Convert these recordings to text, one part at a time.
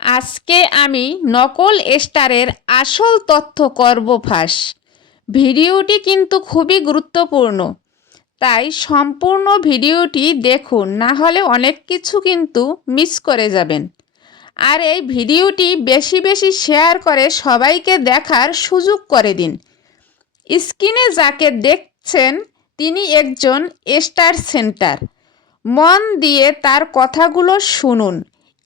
আজকে আমি নকল স্টারের আসল তথ্য করব ফাঁস। ভিডিওটি কিন্তু খুবই গুরুত্বপূর্ণ, তাই সম্পূর্ণ ভিডিওটি দেখুন, না হলে অনেক কিছু কিন্তু মিস করে যাবেন। আর এই ভিডিওটি বেশি বেশি শেয়ার করে সবাইকে দেখার সুযোগ করে দিন। স্ক্রিনে যাকে দেখছেন তিনি একজন স্টার সেন্টার। মন দিয়ে তার কথাগুলো শুনুন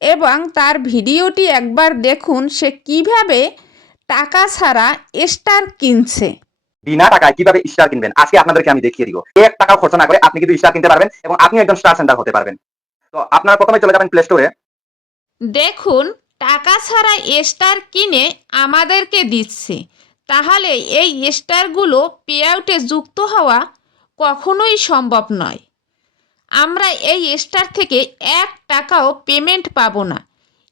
এবং তার ভিডিওটি একবার দেখুন সে কিভাবে টাকা ছাড়া স্টার কিনছে। বিনা টাকায় কিভাবে স্টার কিনবেন আজকে আপনাদেরকে আমি দেখিয়ে দিব। 1 টাকাও খরচ না করে আপনি কিন্তু স্টার কিনতে পারবেন এবং আপনি একজন স্টার সেন্টার হতে পারবেন। তো আপনারা প্রথমে চলে যাবেন প্লে স্টোরে। দেখুন টাকা ছাড়া স্টার কিনে আমাদেরকে দিচ্ছে, তাহলে এই স্টারগুলো পেআউটে যুক্ত হওয়া কখনোই সম্ভব নয়। আমরা এই স্টার থেকে 1 টাকাও পেমেন্ট পাবো না।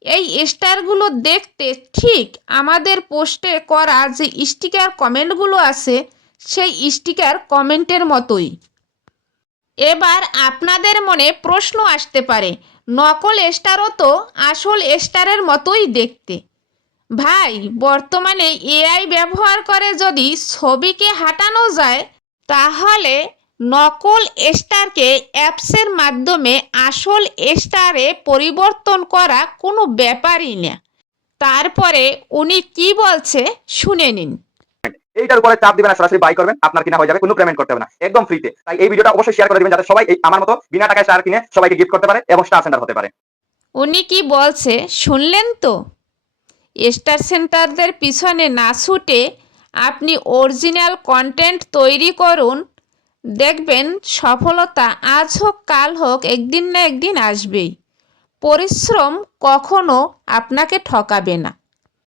এই স্টারগুলো দেখতে ঠিক আমাদের পোস্টে করা যে স্টিকার কমেন্টগুলো আছে সেই স্টিকার কমেন্টের মতোই। এবার আপনাদের মনে প্রশ্ন আসতে পারে, নকল স্টারও তো আসল স্টারের মতোই দেখতে। ভাই, বর্তমানে এআই ব্যবহার করে যদি ছবিকে হাঁটানো যায়, তাহলে নকল স্টারকে অ্যাপসের মাধ্যমে আসল স্টারে পরিবর্তন করা কোনো ব্যাপারই না। তারপরে উনি কি বলছে শুনে নিন। এইটার উপরে চাপ দিবেন আর সরাসরি বাই করবেন, আপনার কিনা হয়ে যাবে, কোনো পেমেন্ট করতে হবে না, একদম ফ্রিতে। তাই এই ভিডিওটা অবশ্যই শেয়ার করে দিবেন যাতে সবাই আমার মতো বিনা টাকায় স্টার কিনে সবাইকে গিফট করতে পারে এবং স্টার সেন্টার হতে পারে। উনি কি বলছে শুনলেন তো? স্টার সেন্টারদের পিছনে না ছুটে আপনি অরিজিনাল কন্টেন্ট তৈরি করুন, দেখবেন সফলতা আজ হোক কাল হোক একদিন না একদিন আসবেই। পরিশ্রম কখনো আপনাকে ঠকাবে না।